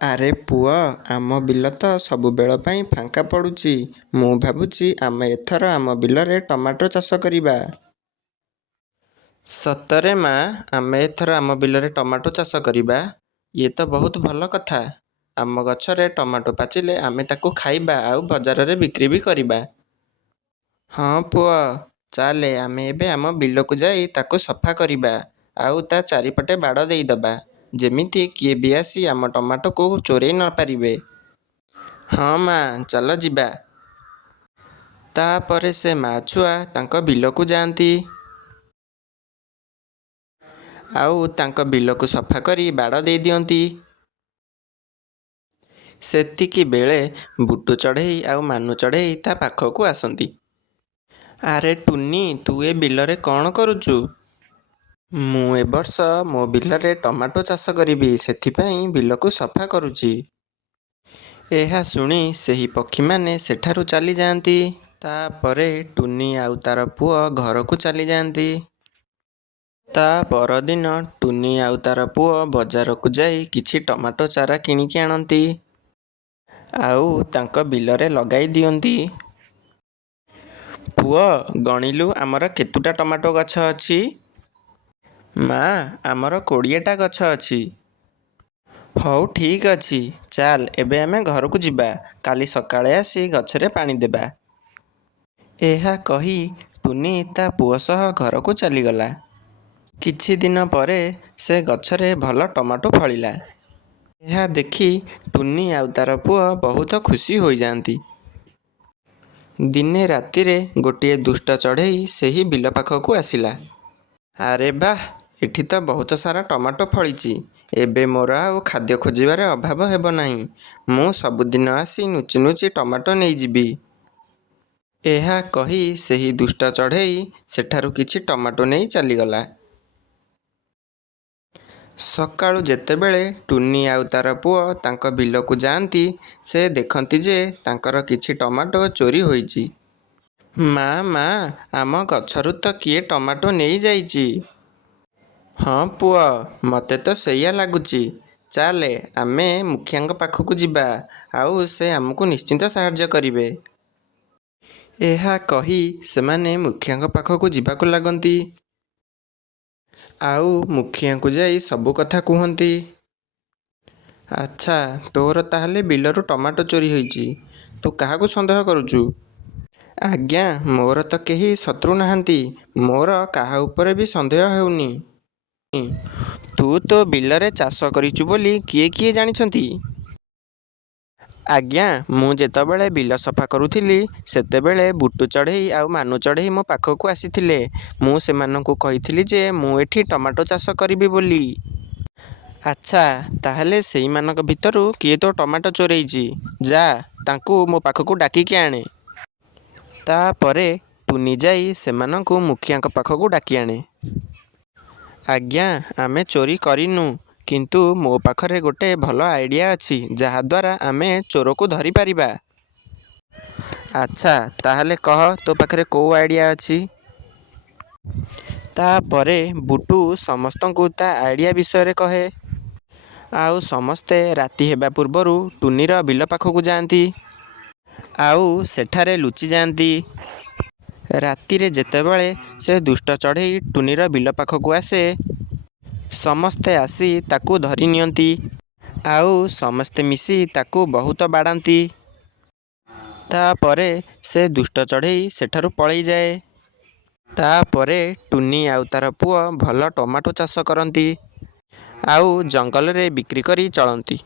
ଆରେ ପୁଅ, ଆମ ବିଲ ତ ସବୁବେଳ ପାଇଁ ଫାଙ୍କା ପଡ଼ୁଛି। ମୁଁ ଭାବୁଛି ଆମେ ଏଥର ଆମ ବିଲରେ ଟମାଟୋ ଚାଷ କରିବା। ସତରେ ମା, ଆମେ ଏଥର ଆମ ବିଲରେ ଟମାଟୋ ଚାଷ କରିବା? ଇଏ ତ ବହୁତ ଭଲ କଥା। ଆମ ଗଛରେ ଟମାଟୋ ପାଚିଲେ ଆମେ ତାକୁ ଖାଇବା ଆଉ ବଜାରରେ ବିକ୍ରି ବି କରିବା। ହଁ ପୁଅ, ଚାଲେ ଆମେ ଏବେ ଆମ ବିଲକୁ ଯାଇ ତାକୁ ସଫା କରିବା ଆଉ ତା ଚାରିପଟେ ବାଡ଼ ଦେଇଦେବା, ଯେମିତି କିଏ ବି ଆସି ଆମ ଟମାଟୋକୁ ଚୋରେଇ ନ ପାରିବେ। ହଁ ମା, ଚାଲ ଯିବା। ତାପରେ ସେ ମା ଛୁଆ ତାଙ୍କ ବିଲକୁ ଯାଆନ୍ତି ଆଉ ତାଙ୍କ ବିଲକୁ ସଫା କରି ବାଡ଼ ଦେଇ ଦିଅନ୍ତି। ସେତିକି ବେଳେ ବୁଟୁ ଚଢ଼େଇ ଆଉ ମାନୁ ଚଢ଼େଇ ତା ପାଖକୁ ଆସନ୍ତି। ଆରେ ଟୁନି, ତୁ ଏ ବିଲରେ କ'ଣ କରୁଛୁ? ମୁଁ ଏ ବର୍ଷ ମୋ ବିଲରେ ଟମାଟୋ ଚାଷ କରିବି, ସେଥିପାଇଁ ବିଲକୁ ସଫା କରୁଛି। ଏହା ଶୁଣି ସେହି ପକ୍ଷୀମାନେ ସେଠାରୁ ଚାଲିଯାଆନ୍ତି। ତାପରେ ଟୁନି ଆଉ ତାର ପୁଅ ଘରକୁ ଚାଲିଯାଆନ୍ତି। ତା ପରଦିନ ଟୁନି ଆଉ ତାର ପୁଅ ବଜାରକୁ ଯାଇ କିଛି ଟମାଟୋ ଚାରା କିଣିକି ଆଣନ୍ତି ଆଉ ତାଙ୍କ ବିଲରେ ଲଗାଇ ଦିଅନ୍ତି। ପୁଅ, ଗଣିଲୁ ଆମର କେତୁଟା ଟମାଟୋ ଗଛ ଅଛି? ମା, ଆମର 20ଟା ଗଛ ଅଛି। ହଉ ଠିକ୍ ଅଛି, ଚାଲ ଏବେ ଆମେ ଘରକୁ ଯିବା। କାଲି ସକାଳେ ଆସି ଗଛରେ ପାଣି ଦେବା। ଏହା କହି ଟୁନି ତା ପୁଅ ସହ ଘରକୁ ଚାଲିଗଲା। କିଛି ଦିନ ପରେ ସେ ଗଛରେ ଭଲ ଟମାଟୋ ଫଳିଲା। ଏହା ଦେଖି ଟୁନି ଆଉ ତାର ପୁଅ ବହୁତ ଖୁସି ହୋଇଯାଆନ୍ତି। ଦିନେ ରାତିରେ ଗୋଟିଏ ଦୁଷ୍ଟ ଚଢ଼େଇ ସେହି ବିଲ ପାଖକୁ ଆସିଲା। ଆରେ ବାଃ, ଏଠି ତ ବହୁତ ସାରା ଟମାଟୋ ଫଳିଛି। ଏବେ ମୋର ଆଉ ଖାଦ୍ୟ ଖୋଜିବାରେ ଅଭାବ ହେବ ନାହିଁ। ମୁଁ ସବୁଦିନ ଆସି ନୁଚି ନୁଚି ଟମାଟୋ ନେଇଯିବି। ଏହା କହି ସେହି ଦୁଷ୍ଟ ଚଢ଼େଇ ସେଠାରୁ କିଛି ଟମାଟୋ ନେଇ ଚାଲିଗଲା। ସକାଳୁ ଯେତେବେଳେ ଟୁନି ଆଉ ତାର ପୁଅ ତାଙ୍କ ବିଲକୁ ଯାଆନ୍ତି, ସେ ଦେଖନ୍ତି ଯେ ତାଙ୍କର କିଛି ଟମାଟୋ ଚୋରି ହୋଇଛି। ମା, ମା, ଆମ ଗଛରୁ ତ କିଏ ଟମାଟୋ ନେଇଯାଇଛି। ହଁ ପୁଅ, ମୋତେ ତ ସେଇଆ ଲାଗୁଛି। ଚାଲେ ଆମେ ମୁଖିଆଙ୍କ ପାଖକୁ ଯିବା ଆଉ ସେ ଆମକୁ ନିଶ୍ଚିନ୍ତ ସାହାଯ୍ୟ କରିବେ। ଏହା କହି ସେମାନେ ମୁଖିଆଙ୍କ ପାଖକୁ ଯିବାକୁ ଲାଗନ୍ତି ଆଉ ମୁଖିଆଙ୍କୁ ଯାଇ ସବୁ କଥା କୁହନ୍ତି। ଆଚ୍ଛା, ତୋର ତାହେଲେ ବିଲରୁ ଟମାଟୋ ଚୋରି ହୋଇଛି। ତୁ କାହାକୁ ସନ୍ଦେହ କରୁଛୁ? ଆଜ୍ଞା, ମୋର ତ କେହି ଶତ୍ରୁ ନାହାନ୍ତି। ମୋର କାହା ଉପରେ ବି ସନ୍ଦେହ ହେଉନି। ତୁ ତୋ ବିଲରେ ଚାଷ କରିଛୁ ବୋଲି କିଏ କିଏ ଜାଣିଛନ୍ତି? ଆଜ୍ଞା, ମୁଁ ଯେତେବେଳେ ବିଲ ସଫା କରୁଥିଲି, ସେତେବେଳେ ବୁଟୁ ଚଢ଼େଇ ଆଉ ମାନୁ ଚଢ଼େଇ ମୋ ପାଖକୁ ଆସିଥିଲେ। ମୁଁ ସେମାନଙ୍କୁ କହିଥିଲି ଯେ ମୁଁ ଏଠି ଟମାଟୋ ଚାଷ କରିବି ବୋଲି। ଆଚ୍ଛା, ତାହେଲେ ସେଇମାନଙ୍କ ଭିତରୁ କିଏ ତୋ ଟମାଟୋ ଚୋରେଇଛି? ଯା, ତାଙ୍କୁ ମୋ ପାଖକୁ ଡାକିକି ଆଣେ। ତାପରେ ଟୁନି ଯାଇ ସେମାନଙ୍କୁ ମୁଖିଆଙ୍କ ପାଖକୁ ଡାକି ଆଣେ। ଆଜ୍ଞା, ଆମେ ଚୋରି କରିନୁ, କିନ୍ତୁ ମୋ ପାଖରେ ଗୋଟେ ଭଲ ଆଇଡ଼ିଆ ଅଛି, ଯାହାଦ୍ୱାରା ଆମେ ଚୋରକୁ ଧରିପାରିବା। ଆଚ୍ଛା, ତାହେଲେ କହ, ତୋ ପାଖରେ କୋଉ ଆଇଡ଼ିଆ ଅଛି? ତାପରେ ବୁଟୁ ସମସ୍ତଙ୍କୁ ତା ଆଇଡ଼ିଆ ବିଷୟରେ କହେ ଆଉ ସମସ୍ତେ ରାତି ହେବା ପୂର୍ବରୁ ଟୁନିର ବିଲ ପାଖକୁ ଯାଆନ୍ତି ଆଉ ସେଠାରେ ଲୁଚି ଯାଆନ୍ତି। ରାତିରେ ଯେତେବେଳେ ସେ ଦୁଷ୍ଟ ଚଢ଼େଇ ଟୁନିର ବିଲ ପାଖକୁ ଆସେ, ସମସ୍ତେ ଆସି ତାକୁ ଧରି ନିଅନ୍ତି ଆଉ ସମସ୍ତେ ମିଶି ତାକୁ ବହୁତ ବାଡ଼ାନ୍ତି। ତାପରେ ସେ ଦୁଷ୍ଟ ଚଢ଼େଇ ସେଠାରୁ ପଳେଇଯାଏ। ତାପରେ ଟୁନି ଆଉ ତାର ପୁଅ ଭଲ ଟମାଟୋ ଚାଷ କରନ୍ତି ଆଉ ଜଙ୍ଗଲରେ ବିକ୍ରି କରି ଚଳନ୍ତି।